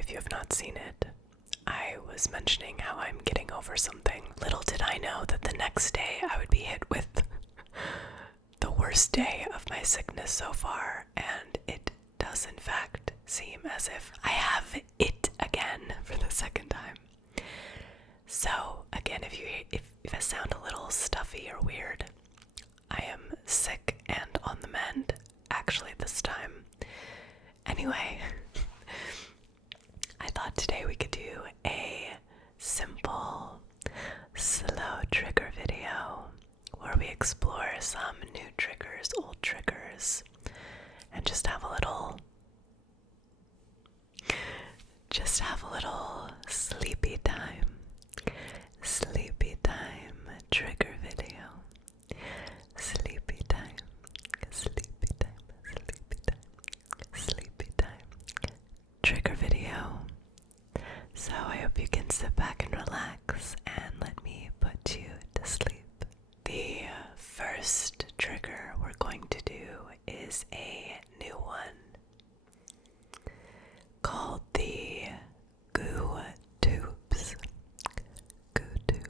if you have not seen it, I was mentioning how I'm getting over something. Little did I know that the next day I would be hit with the worst day of my sickness so far, and it does in fact seem as if I have it again for the second time. So again, if I sound a little stuffy or weird, I am sick and on the mend, actually, this time. Anyway, I thought today we could do a simple, slow trigger video where we explore some new triggers, old triggers, and just have a little sleepy time trigger video. Sleepy time trigger video. So I hope you can sit back and relax and let me put you to sleep. The first trigger we're going to do is a new one called the goo tubes. Goo tubes.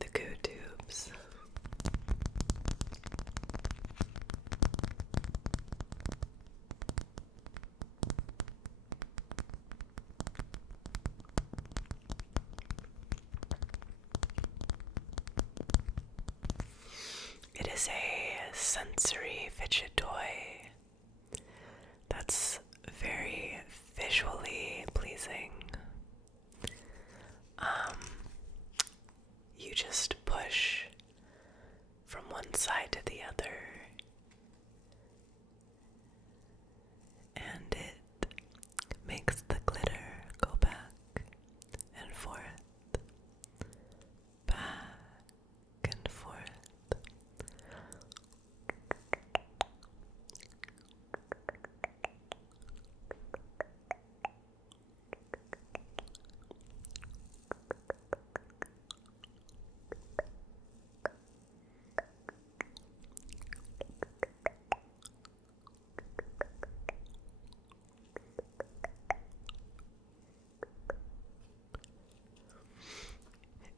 The goo tubes. It is a sensory fidget toy that's very visually pleasing. You just push from one side to the other, and it makes the glitter go back and forth, back and forth.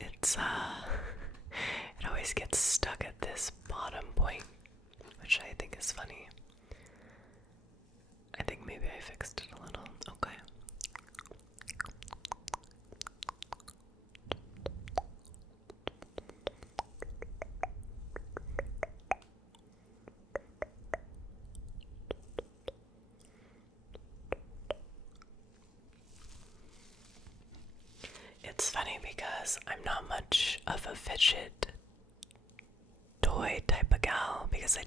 It's it always gets stuck at this bottom point, which I think is funny. I think maybe I fixed it a little. Okay. It's funny because I'm not much of a fidget toy type of gal because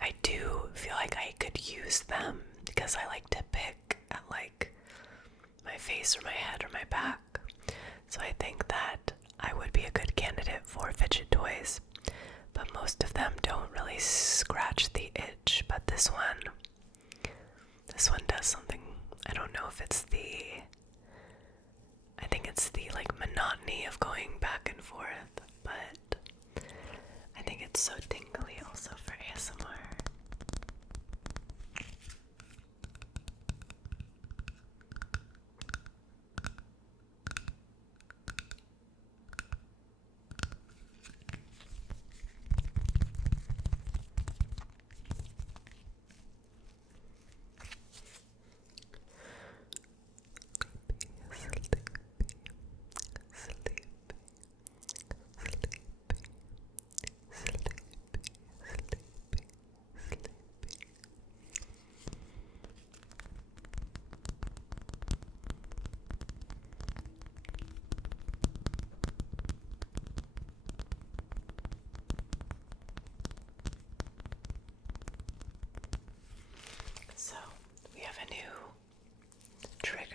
I do feel like I could use them because I like to pick at like my face or my head or my back. So I think that I would be a good candidate for fidget toys, but most of them don't really scratch the itch, but this one does something. I don't know if I think it's the like monotony of going back and forth, but I think it's so tingly also for ASMR. So we have a new trigger.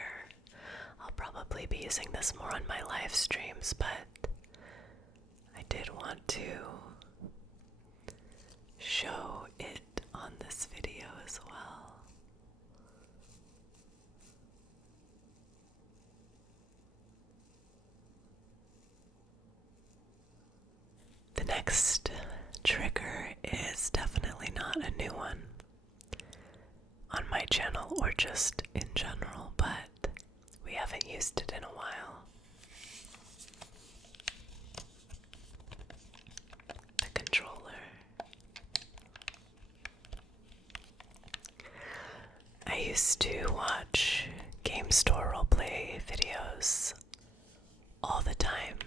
I'll probably be using this more on my live streams, but I did want to show it on this video as well. just in general, but we haven't used it in a while. The controller. I used to watch game store roleplay videos all the time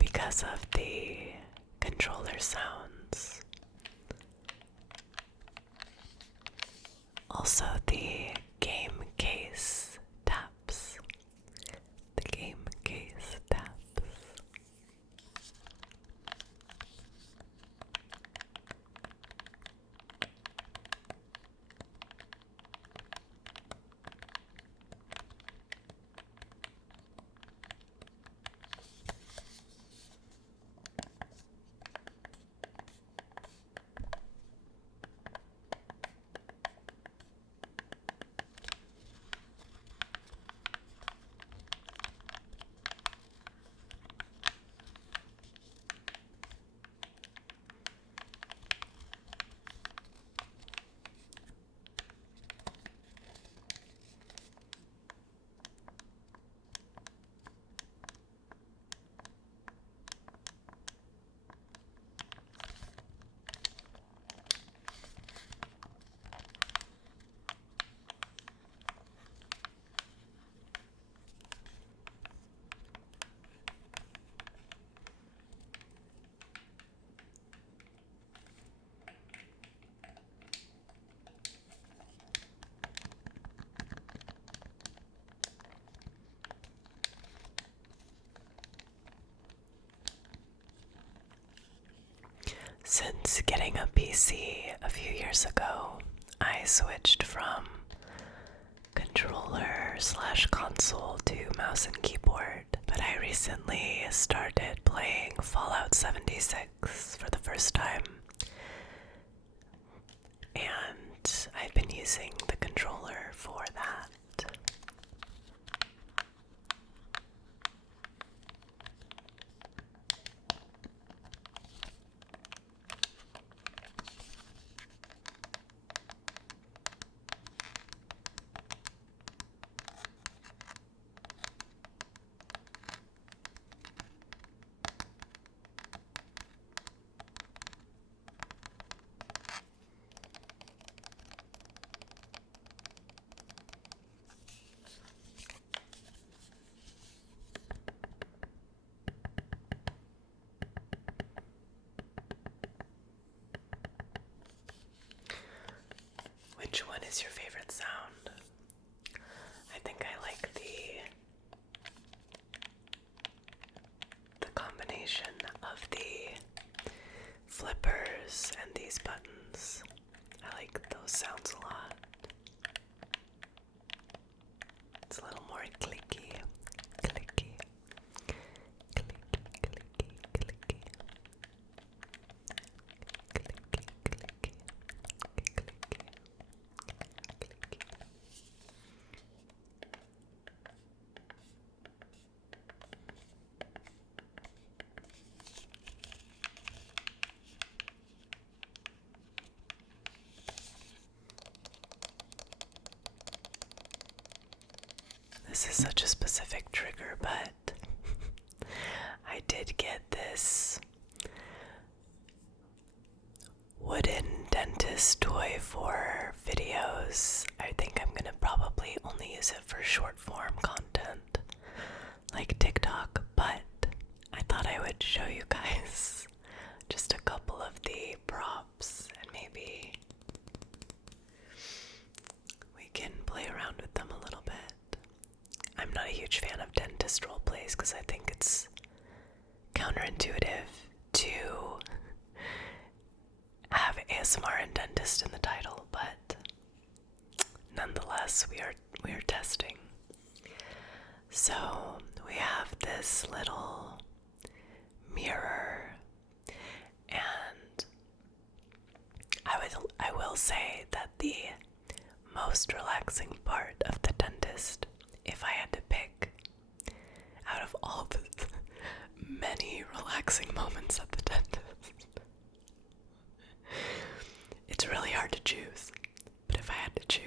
because of the controller sounds. Also the game case taps. The game case taps. Since getting a PC a few years ago, I switched from controller/console to mouse and keyboard, but I recently started playing Fallout 76 for the first time, and I've been using the controller for that. Which one is your favorite sound? I think I like the combination of the flippers and these buttons. I like those sounds a lot. It's a little more clicky, clicky, clicky, clicky, clicky. This is such a specific trigger, but I did get this wooden dentist toy for videos. I think I'm gonna probably only use it for short form content like TikTok, but I thought I would show you guys just a couple of the props and maybe we can play around with them a little bit. I'm not a huge fan of dentist role plays because I think it's counterintuitive to have ASMR and dentist in the title, but nonetheless, we are testing. So we have this little mirror, and I will say that the most relaxing part of the dentist, if I had to pick out of all the many relaxing moments at the dentist, it's really hard to choose. But if I had to choose,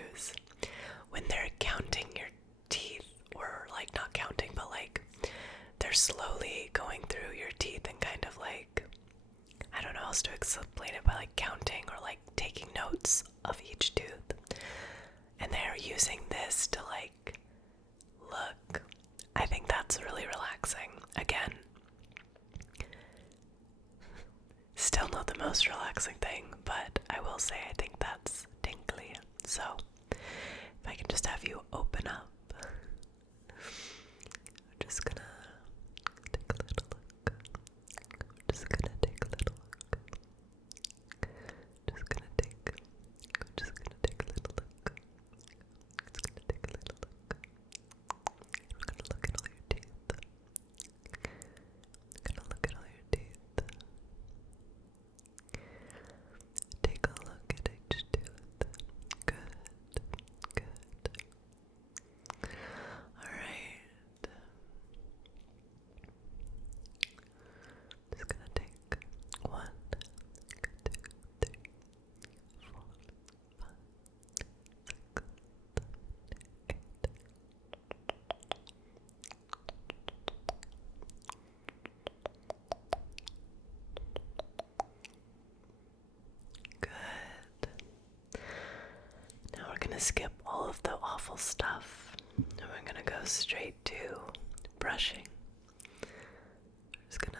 else to explain it by like counting or like taking notes of each tooth. And they're using this to like look. I think that's really relaxing. Again, still not the most relaxing thing, but I will say I think that's tingly. So if I can just have you open up. I'm just gonna take a little look. I'm just gonna take a little look. Just gonna take a little look. Just gonna take a little look. We're gonna look at all your teeth. Gonna look at all your teeth. Take a look at each tooth. Good. Good. Alright. Just gonna take 1, 2, 3, 4, 5, 6, 7, 8. Good. Now we're gonna skip all of the awful stuff and we're gonna go straight to brushing. Just gonna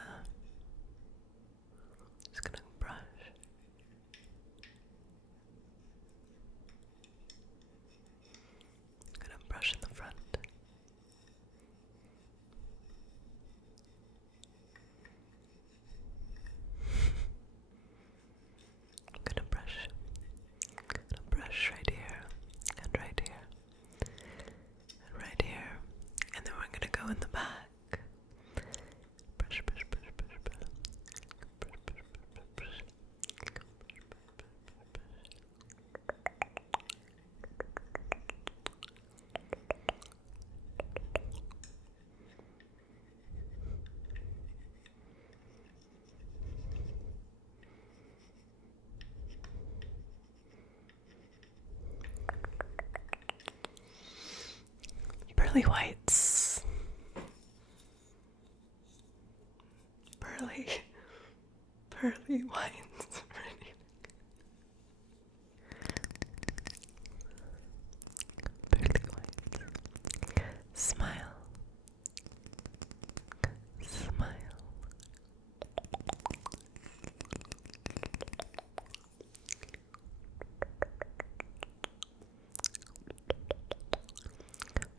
brush. Gonna brush in the front. Gonna brush right here and right here and right here, and then we're gonna go in the back. Brush, brush, brush, brush, brush, brush, brush, brush, brush, brush. Pearly whites. Pearly whites. Pearly whites. Smile. Smile.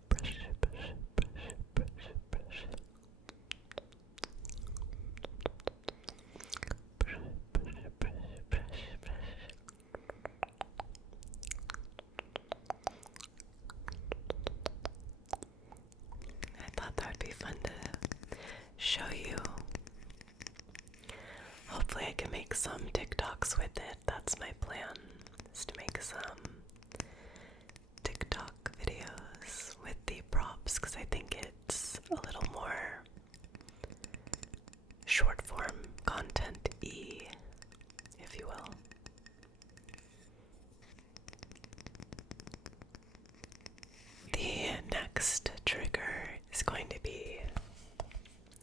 Brush, brush, brush, brush, brush. Brush, brush, brush, brush, brush. I thought that would be fun to show you. Hopefully I can make some TikToks with it. That's my plan, is to make some TikTok videos with the props, because I think it's a little more short form content-y, if you will. The next trigger is going to be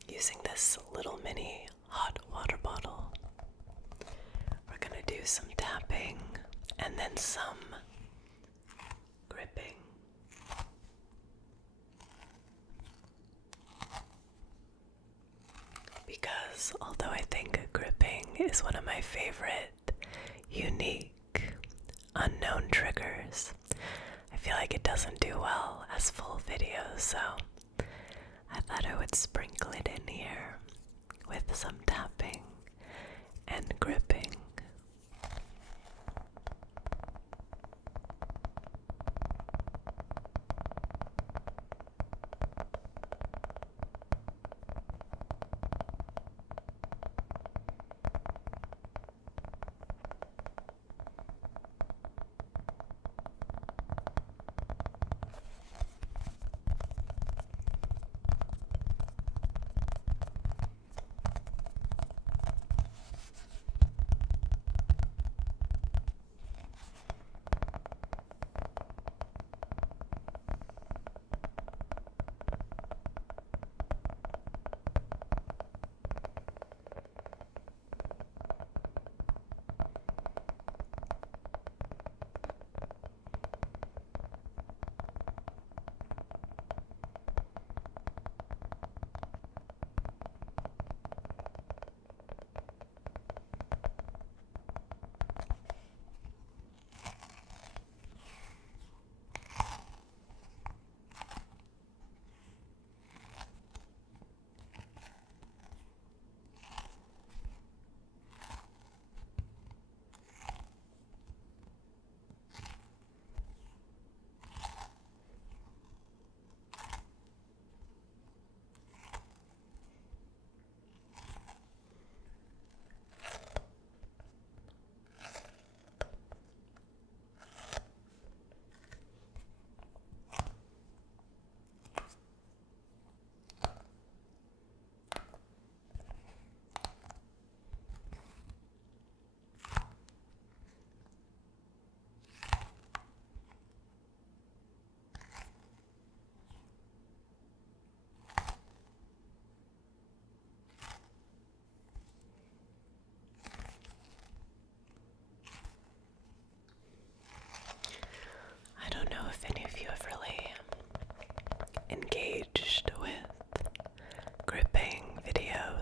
using this little mini hot water bottle. We're gonna do some tapping and then some gripping. Because although I think gripping is one of my favorite, unique, unknown triggers, I feel like it doesn't do well as full videos, so I thought I would sprinkle it in here with some tapping and gripping.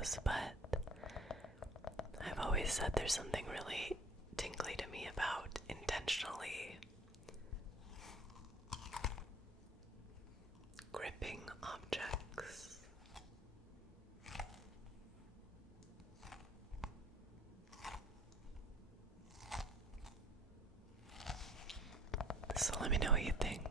things, but I've always said there's something really tingly to me about intentionally gripping objects. So let me know what you think.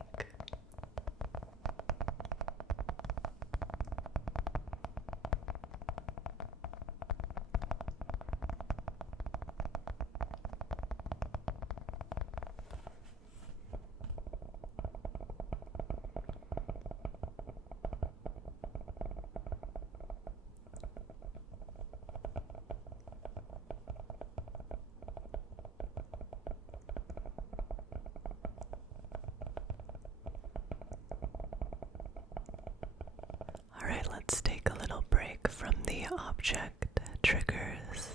Alright, let's take a little break from the object triggers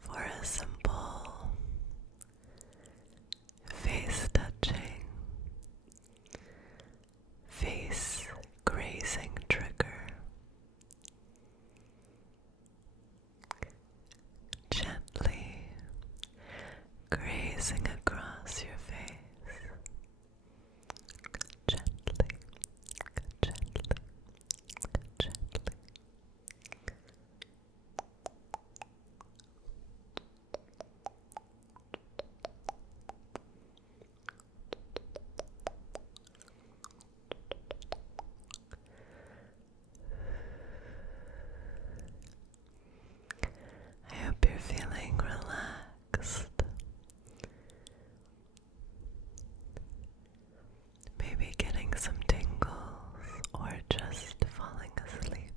for a simple face touching, face grazing trigger. Gently grazing across your face. Gently, gently, gently. I hope you're feeling relaxed. Maybe getting some tingles or just falling asleep.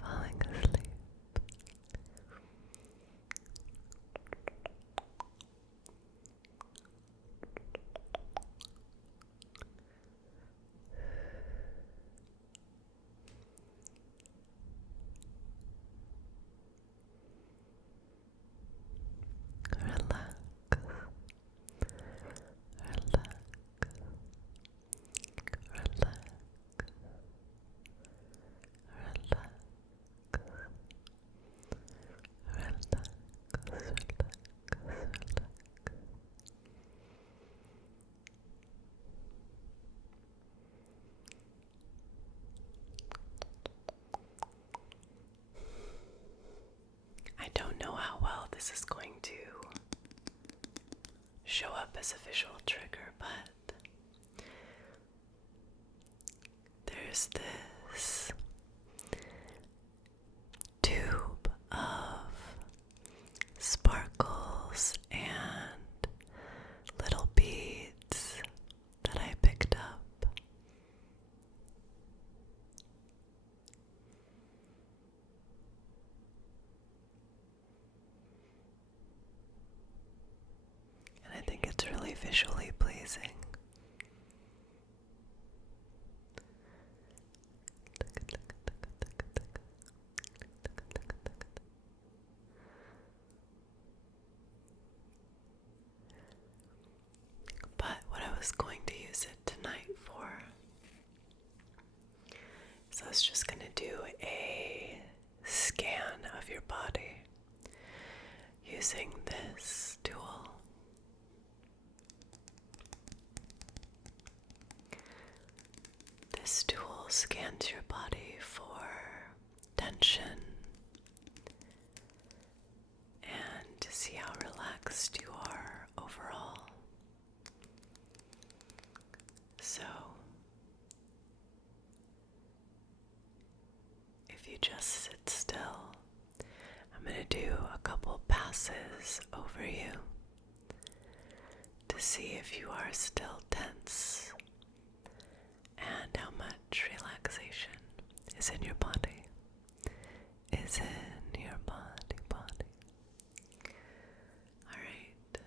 Falling asleep. Relax. Relax. Relax. Relax. I don't know how well this is going to show up as a visual trigger, but there's this tube of sparkles and little beads that I picked up. And I think it's really visually pleasing. But what I was going to use it tonight for is I was just going to do a scan of your body using this tool. This tool scans your body for tension and to see how relaxed you are overall. So, if you just sit still, I'm going to do a couple passes over you to see if you are still tense and how much relaxation is in your body. Is in your body. Alright.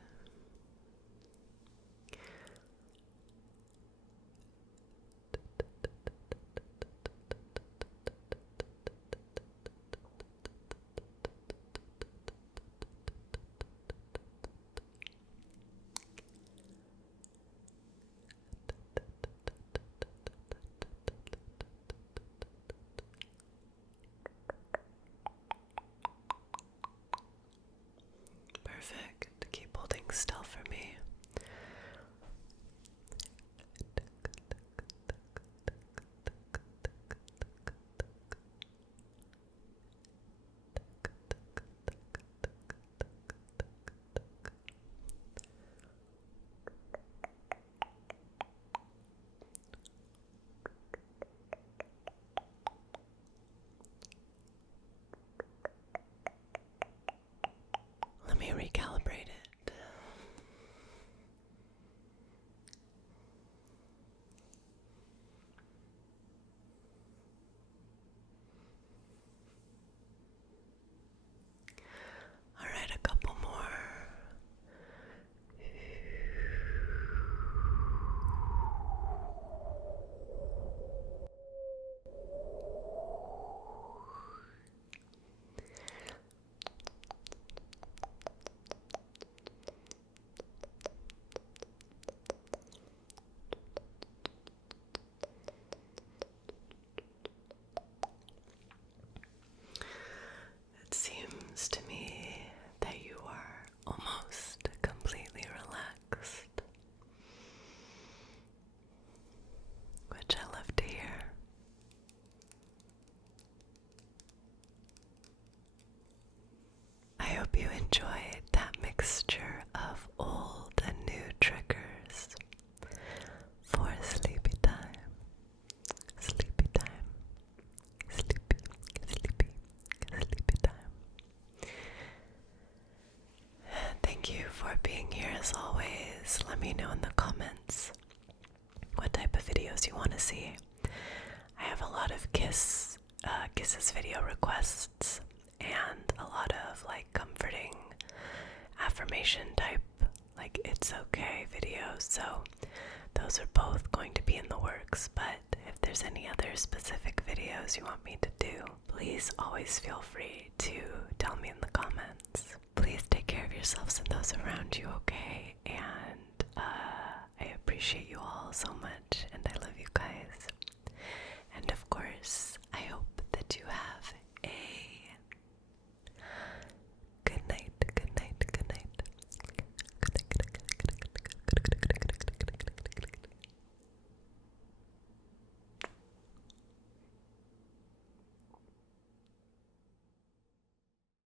me know in the comments what type of videos you want to see. I have a lot of kisses video requests and a lot of like comforting affirmation type, like it's okay videos, so those are both going to be in the works. But if there's any other specific videos you want me to do, please always feel free to tell me in the comments. Please take care of yourselves and those around you, okay? And I appreciate you all so much, and I love you guys. And of course,